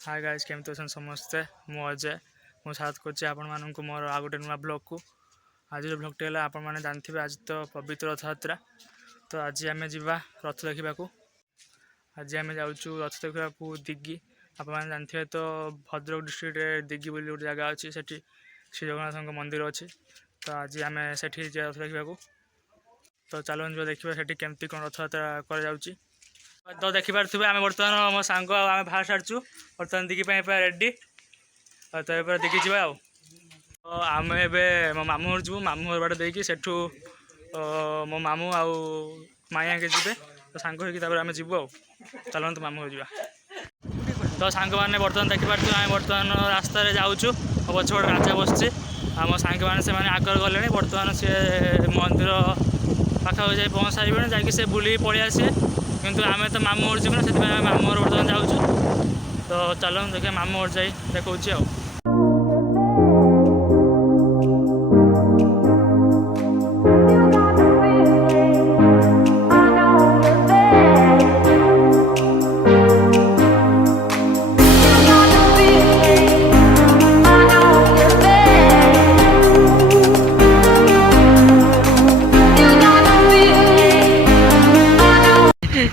Hi guys केमती अच्छा समस्ते मु अजय मु साथ कर मोर आ गोटे नुआ ब्लॉग को आज ब्लॉगटे है आपण मैंने जानते आज तो पवित्र रथयात्रा तो आज आम जा रथ देखा आज आम जाऊँ रथ देखा दिग्गी आपण मैंने जानते तो भद्रक डिस्ट्रिक्ट दिग्गी बोली गोटे जगह अच्छी से श्री जगन्नाथ मंदिर अच्छी तो आज आम से रथ देखा तो चलो जो देखा से केमती कौन रथयात्रा कर तो देखिपे आम बर्तमान मो सांग आम बाहर सारचु बर्तमान दिग्गी रेडी तो ये दिग्गी जा आम ए मो मामू घर जीवु मामू घर बाट देकी सेठू मो मामू आउ माइया के जी तो सांग आम जीवु आ चलो तो मामू घर जा तो सांग मैंने बर्तमान देखिपे आम बर्तमान रास्तार जाऊँ पछपट राजा बसची आम सांग मैंने आगर गले बर्तमान सी मंदिर पाखा जा पहुँच सारे जा बुल पलि आसे किंतु आम तो मामू घर जीवन से मामू घर बर्तमान जाऊँ तो चलो देखिए मामू घर जाई देखा आ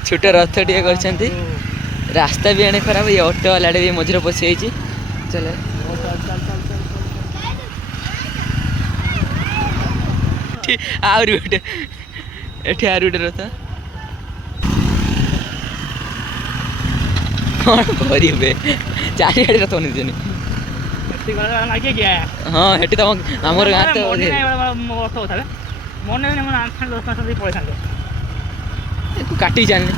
छोट रथ टे कर रास्ता भी एने खराब ये ऑटो वाला भी मझे पशि चलो आहरी गोटे एठी आहरी गोटे रथ कौन करे चारिआडे रथ बन हाँ हेटी तो आमर गाँ तो काटी जाने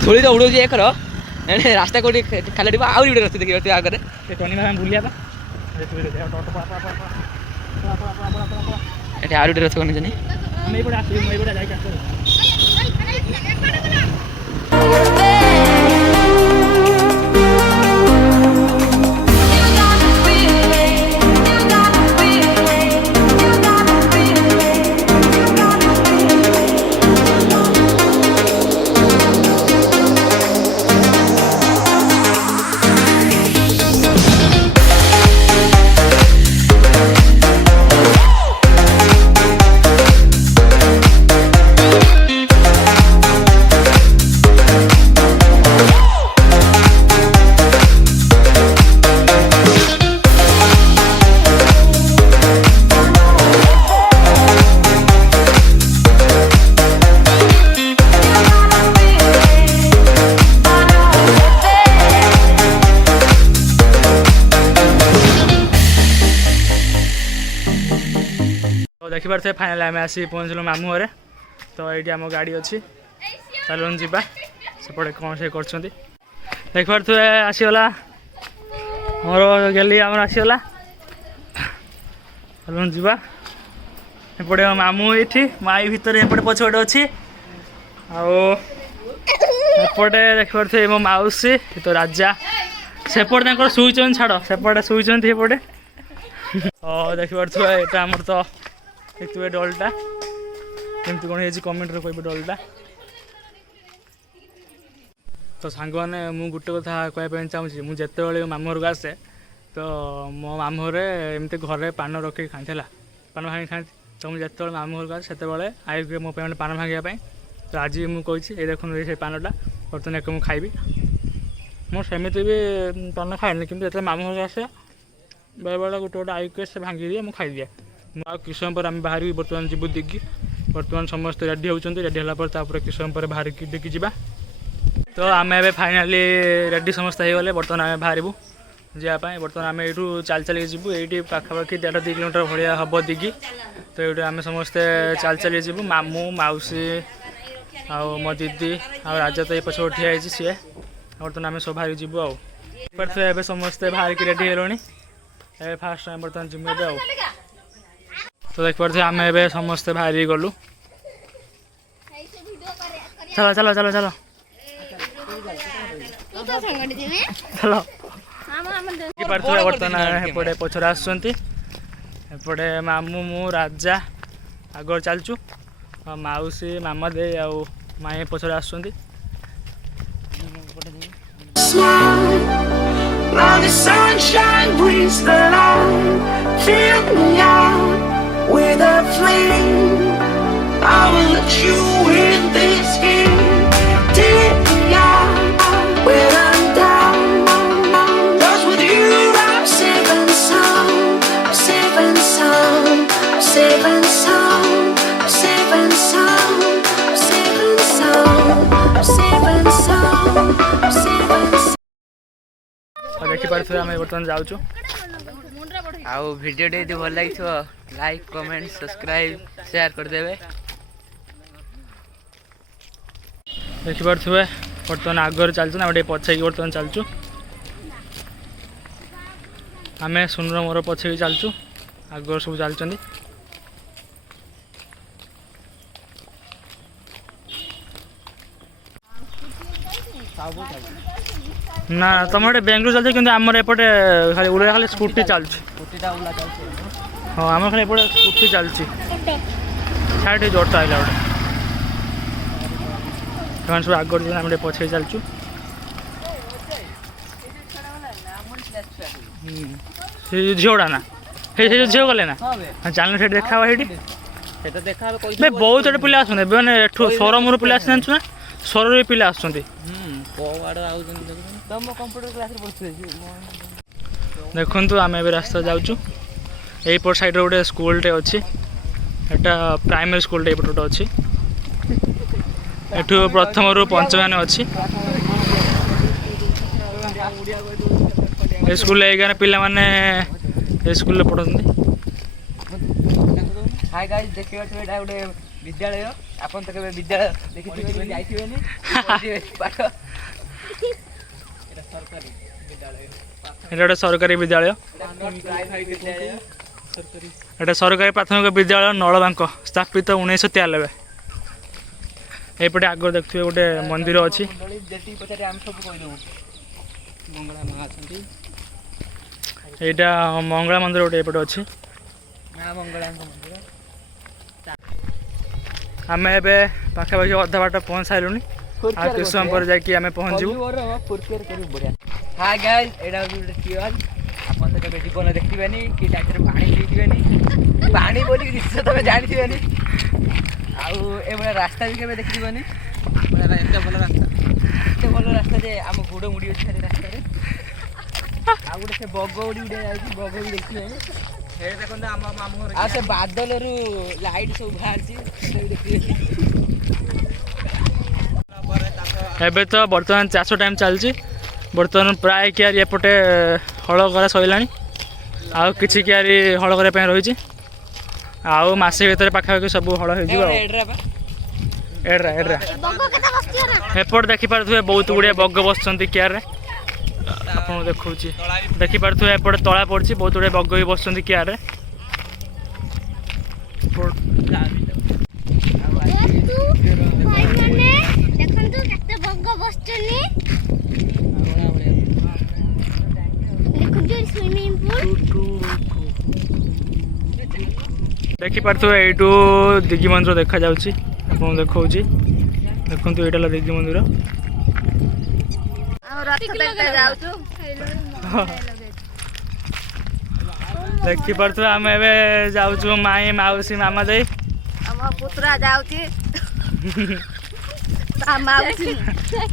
थोड़ी तो उड़ो एकर रास्ता कौटी खाली आहरी गोटे रथ देखिए आगे बुलिया आहरी गोटे रथ बन देखिपे फाइनाल आम आसी पहुँचलु मामू घरे तो ये आम गाड़ी अच्छी चलो जा सेपटे कौन से देखिपे आसीगला मोर गेली आम आसीगला चलो जा एपटे मामू ये माई भितर एपटे पछपटे अच्छी आपटे देखिपे मो मौसी तो राजा सेपटे शुईन छाड़ सेपटे शुईन एपटे देखिपे यहाँ आमर तो देखिए डलटा केमती कौन है कमेंट रे कहे डलटा तो सांग मैंने मुझे गोटे कथा कहवाई चाहूँगी मुझे जिते मामू घर को आसे तो मो मामू घरे एमती घरे पान रखी खाई पान भांगी खाती तो मुझे जिते मामू घर को आसे से आई मो पान भांगापी तो आज भी मुझे ये देखो से पानटा बर्तमान एक मुझे खाइबी मुझे सेमती भी पान खाएनि कि जो मामू घर आसे बेले बेले गोटे गोटे आई कहे से भांगी दिए मुझे खाई दिए किस समय पर आम बाहर बर्तमान जीवु दिग्गी बर्तमान समस्त रेडी होती रेडी होगापर किस समय पर बाहर दिग्गी जा तो आम ए फाइनाली रेडी समस्त हो गले बर्तमान आम बाहर जावाई बर्तमान आम यू चल चल जीवु ये पाखापाखि 1.5-2 किलोमीटर भाया हम दिग्गी तो ये आम समस्ते चल चल जीवु मामू मौसी आ मो दीदी आ राजा तो ये पछ ठिया सी बर्तमान आम सब बाहर जीवु आ समस्ते बाहर की रेडी है फास्ट टाइम बर्तमान जीवु तो देख पारे आम ए समस्ते बाहर गलु चलो चलो चलो चलो चलो बर्तमान एपटे पछरे आसपटे मामू मु राजा आगर चलचु मौसी मामा दे आउ माई पछरे आसुंती। is the light. Fill me out with a flame. I will let you in this game. Take me out when I'm down. 'Cause with you I'm safe and sound. I'm safe and sound. I'm safe and sound. I'm safe and sound. I'm safe and sound. I'm safe and sound. I'm safe and sound. देखिपे आम बर्तमान जाऊँ आउ video यदि भल लगी like comment subscribe share करदेवे देखिपे बर्तमान आगर चलचु ना गोटे पछे बर्तमान चलचु आम सुनर मोर पछे चलचु आगर सब चलुँच ना तुम गोटे बेंगलुरु चलते कि आमर एपटे खाली उड़ा खाली स्कूटी चलुच हाँ आम खाली एपटे स्कूटी चलती साइड जोर आइला गोटे सब आगर आम पछे चलचु झीटा ना से झील गले ना चल से देखा बहुत गुटे पिला आस मैंने सरमूर पिला आस ना सर भी पिला आस देखु आम ए रास्ता जाऊँ यहीपट साइड गोटे स्कूलटे अच्छी एटा प्राइमरी स्कूलटे एपट गोटे अच्छी एठू प्रथम रू पंचम मान अच्छी स्कूल एगार पिला माने स्कूल पढ़ते हाय गाइस देखियो एटा गोटे विद्यालय आपन तो केबे विद्यालय देखि जाइथिबेनी पाठ गोटे सरकारी विद्यालय एटा सरकारी प्राथमिक विद्यालय नलबांक स्थापित 1993 एपटे आगे देखिए गोटे मंदिर अच्छी यहाँ मंगला मंदिर गोटे एपटे अच्छी आम ए पाखापाखि अधा बाट पहुँच सारूँ आ किस समय पर जाकि आम पहुँचू हाय गाइस एटा गोटे टियल आपन तो केबे जीवन देखिबेनी कि टाइटर पानी पीथिबेनी पानी बोली दृश्य तबे जानिथिबेनी आउ एबे रास्ता भी केबे देखिबेनी एते भल रास्ता जे आम गोड़ मुड़ी अछि रास्ता रे आ गोटे से बग उड़ी उड़े जाई बग भी देखिबेनी हे देखन आम मामू घर आ से बादल रु लाइट सब बाहर छी से देखिबेनी एबे तो बर्तमान चाष टाइम चलची बर्तमान प्राय क्यारी एपटे हल करा सैला आउ कि क्यारी हल करने रही आउ मसे भर पाखापाखि सब हल हो एड्रा एड्रा एपट देखिपे बहुत गुड़िया बग बस क्यारे आप देखा देखिपे एपटे तला पड़ी बहुत गुड़िया बग भी बस क्यारे देखिपे यू दिग्गी मंदिर देखा जाऊँगी आपको देखा देखो यहाँ दिग्गी मंदिर देखिपे आम ए जाऊँ माई मौसी मामा दे पुत्रा जाऊँगी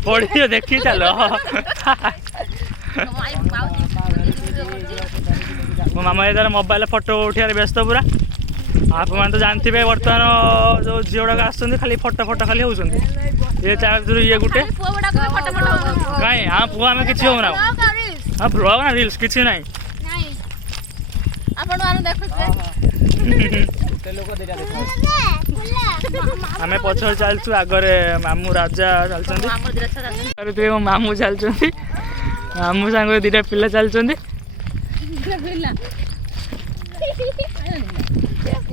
पढ़ी देखी चल मो मामा ये मोबाइल फोटो उठार व्यस्त पूरा आप मैंने तो जानते बर्तमान जो झील गुड़ाक आस खाली फोटो फोटो खाली होती ये चार ये गोटे कहीं हाँ पुआ आम कि होना हाँ ब्लॉग ना रिल्स किसी ना आम पछर चलचु आगरे मामू राजा चलते मामू चलते मामू सांग दीटा पिला चलते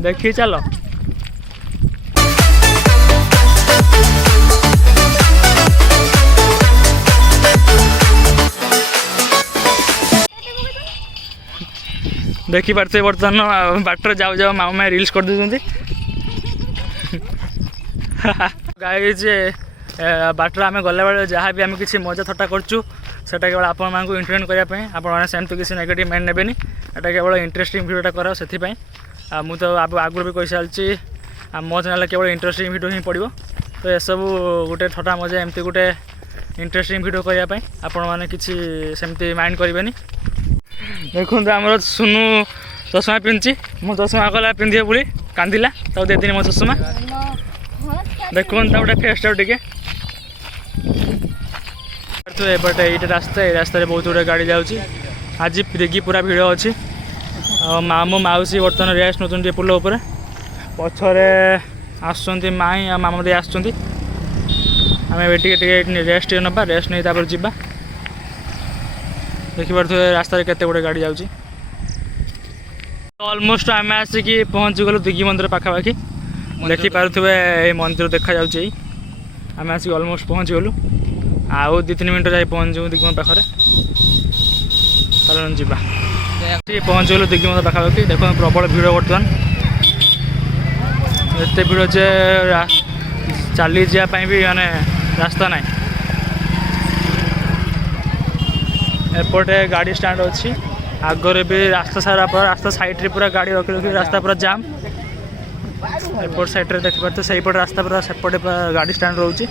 देखी चलो देखी पार्थे बर्तमान बाटर जाऊ जाऊ मामा रिल्स कर दे गाइज बाटर आम गला बेले जहाँ भी आम किसी मजा थट्टा करचु सेटा केवल आपण मानक एंटरटेन करने आप सेमती किसी नेगेटिव माइंड नेबेनी एटा केवल इंटरेस्टिंग भिडियोटा कर से मु तो आगुरी भी कही सारी मो चैनल केवल इंटरेस्टिंग भिडियो ही पड़ो तो ये सब गोटे ठटा मजा एमती गोटे इंटरेस्टिंग भिडियो करने आपण मैंने किसी सेमती माइंड करेंगे। देखो आमर सुनु चश्मा पिंधि मो चश्मा गला पिंधे बोली कांदिला तो दे दिन मो चश्मा देखो गोटे फेस्ट टे तो एपटे ये रास्ता ये रास्तार बहुत गुड़ा गाड़ी जाऊँगी आज प्रिगी पूरा भिड़ अच्छी मो मौसी बर्तमान रेस्ट नौ पुल उपर पछरे आसुँच माई आ मामा दे आसुँच आम रेस्ट ना रेस्ट नहीं तापर जा देखिपे रास्तार केते गुड़े गाड़ी जाऊँगी ऑलमोस्ट आम आसिक पहुँची गलु दिग्गी मंदिर पाखापाखि देखिपे मंदिर देखा जाऊँगी आम आसिक ऑलमोस्ट पहुँची गलु आउ 2-3 मिनट जाए पहुँचू दिग्गी मंदिर पाखे चल जा पहुँच गलु दिग्गी मंदिर पाखापाखि देख प्रबल भिड़ बर्तमान एत भिड़ जे चली जावाई भी माने रास्ता ना एपटे गाड़ी स्टैंड अच्छी आगरे भी रास्ता सारा पूरा रास्ता साइड पूरा गाड़ी रखी रखी रास्ता पूरा जाम एपट साइड देखिए से रास्ता पूरा सेपटे गाड़ी स्टैंड रोचे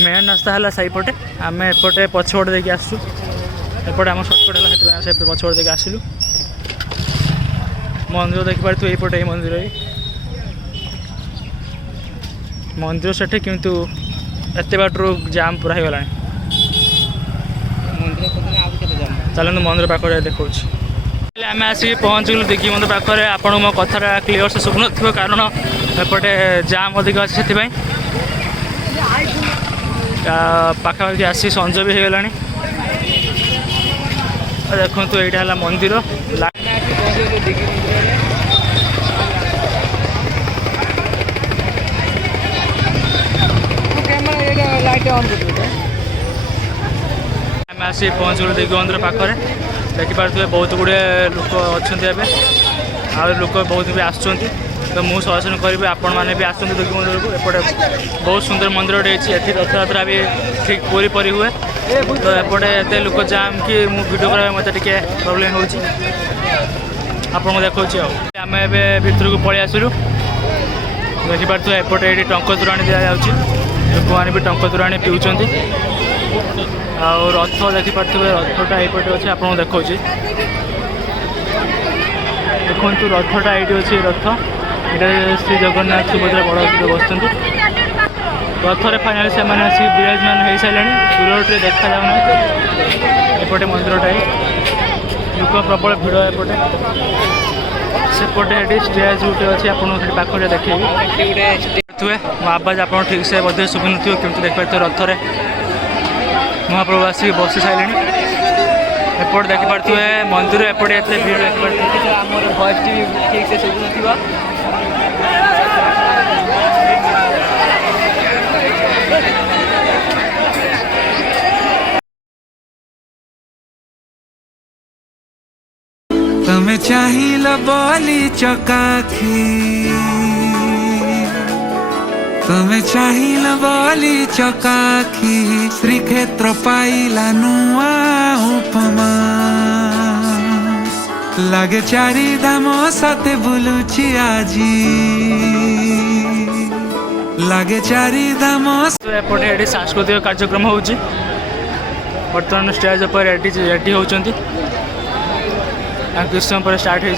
मेन रास्ता है सहीपटे आम एपटे पछपटे देखिए आसू एपटे आम सर्टकट है से पछपटे देखिए आसलु मंदिर देखिपे यपटे मंदिर मंदिर से किंतु एत बाटू जाम पूरा हो गला चलते मंदिर पाखे देखा आम आसिक पहुँच गलु दिग्गी मंदिर पाखे आपन मो कथा क्लीयर से शुभु न कारण एपटे जाम अधिक अच्छे से पाखापाखि आसी संज भी हो गला देखो यहाँ है मंदिर आम आसी पहुँच गलु दिग्गी मंदिर पाखे देखिपे बहुत गुड़े लोक अच्छा लोक बहुत भी आसुँच तो मुझे सजेसन करी आपण मैंने भी आसुँच दिग्गी मंदिर को एपटे बहुत सुंदर मंदिर ये रथयात्रा भी ठीक पूरी परी हुए तो एपटे एत लोक जाम कि वीडियो करा मत प्रोब्लेम हो आपको देखा आम ए भितर को पलि आसलु देखिपे एपटे ये टंक तोराणी दि जाऊँगी लोक मैंने भी टंक तोराणी पिउछंती आ रथ देखिपे रथटा यपटे अच्छे आपको देखा देखु रथटा ये अच्छे रथ ये श्री जगन्नाथ सुभद्रा बड़ बस रथरे फाइनाल से विराजमान हो सारे दूर देखा जाऊना एपटे मंदिरटा लोक प्रबल भिड़ एपटे सेपटे ये स्टेज गोटे अच्छे आपको पाखे देखिए मो आवाज आप ठीक से बोधे शुभु न केमती देखिए रथरे महाप्रभु आसिक बसी सारे एपट देखिपे मंदिर एपटे एत भीड़ देखिए आमर भॉइस ठीक से शुभु न तमे चाहिल बोली चकाखी तमे चाहिल बोली चकाखी श्रीक्षेत्र पाइला नुआ उपमा लागे चारि धाम साथे बुलुची आजी लागे चारि धाम एपटे ये सांस्कृतिक कार्यक्रम हो बर्तमान स्टेज पर रेडी होती किस समय पर स्टार्ट हो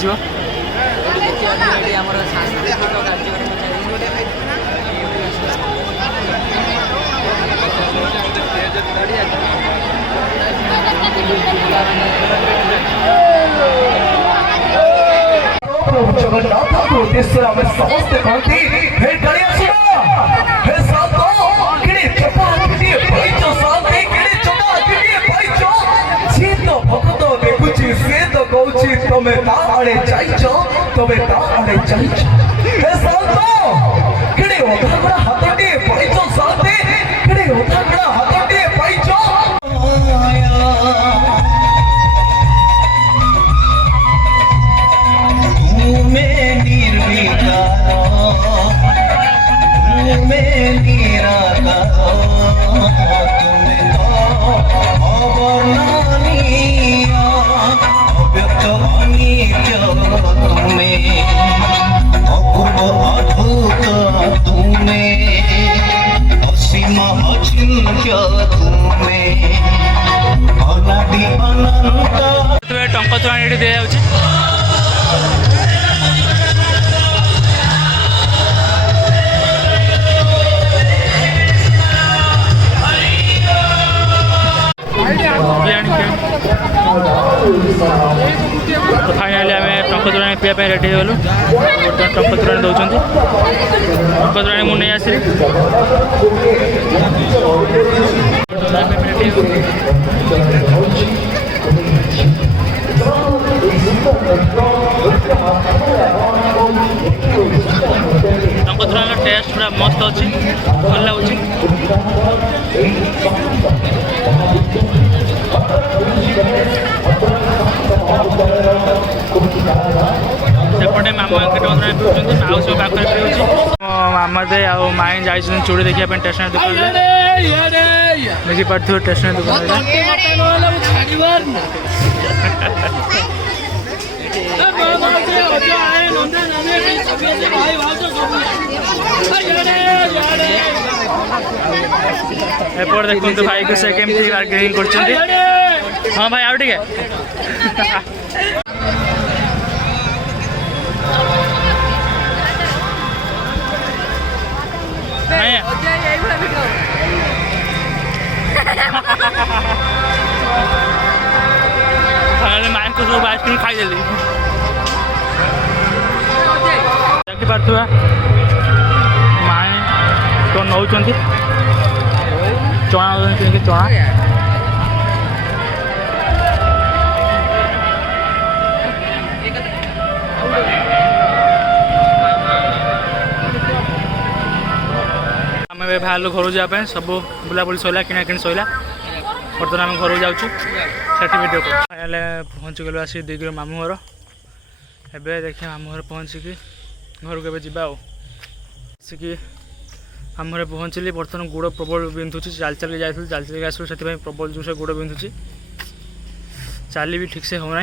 जगन्नाथ को उद्देश्य आम समस्ते कहती हे गणिया सुनो हे सातो किने चपा किने पाइचो साथे किने चपा किने पाइचो छी तो भक्त देखुची से तो कहूची तमे ता आड़े जाइचो तमे ता आड़े जाइचो हे सातो किने ओधागड़ा हातटे पाइचो साथे किने ओधागड़ा हातटे पाइचो ତୋରାଣି ଏଠି ଦିଆଯାଉଛି। तो फाइनाली आम टंक तोराणी पीवा रेडी होगलु। बर्तमान टंक तोराणी दौरान टंक तोराणी मुझे नहीं आसली टंक तोराणी टेस्ट पूरा मस्त अच्छी भल लगुच। सेपटे मामा टंक पिउछन्ति माउसी पाखरे पिउछि। मामा दे आ माई जाइछन् चूड़ी देखिया पे स्टेशनरी दुकान देखि पार्थ्यो स्टेशनरी दुकान एपट देखते भाई को से केमती बार्गेनिंग करछन्ति। हाँ भाई आउ ठीक है माइन को सब आइसक्रीम खाईदेली देखिपार्थिबा माए तो नौ चना चना आम बाहर घर जावाई सब बुलाबुली सरला किना कि सरला बर्तमान आम घर जाऊँ वीडियो फाइनाल पहुँची गलु आसिक दिग्र मामू घर एवं देखिए मामू घर पहुँचिकी घर को जा आसिक मामू घर पहुँचली। बर्तमान गोड़ प्रबल बिंधुची चल चल जाइए आसू से प्रबल जोश गोड़ बिंधुची चली भी ठीक से होना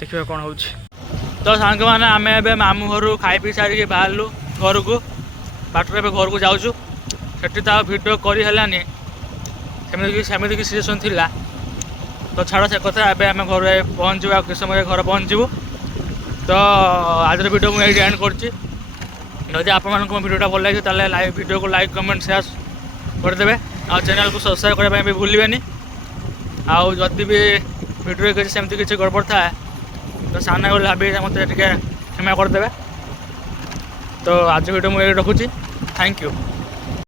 देखिए कौन हो। तो सांग मैंने आम ए मामू घर खाई पी सारिक बाहर घर को बाटर घर को जाऊँ से भिडियो करनी सेमती कि सिचुएसन थिला। तो छाड़ से कथा एवं आम घर पहुँचू आ कि समय घर पहुँचू। तो आज वीडियो मुझे एंड करदी आप भिडियोटा भल लगे तो वीडियो को लाइक कमेंट शेयर करदे आ चैनल को सब्सक्राइब करने भी भूलें। आदि भी वीडियो किसी सेमती किसी गड़बड़ था तो सामने बोले भाभी मत क्षमा करदे। तो आज वीडियो मुझे रखुची। Thank you.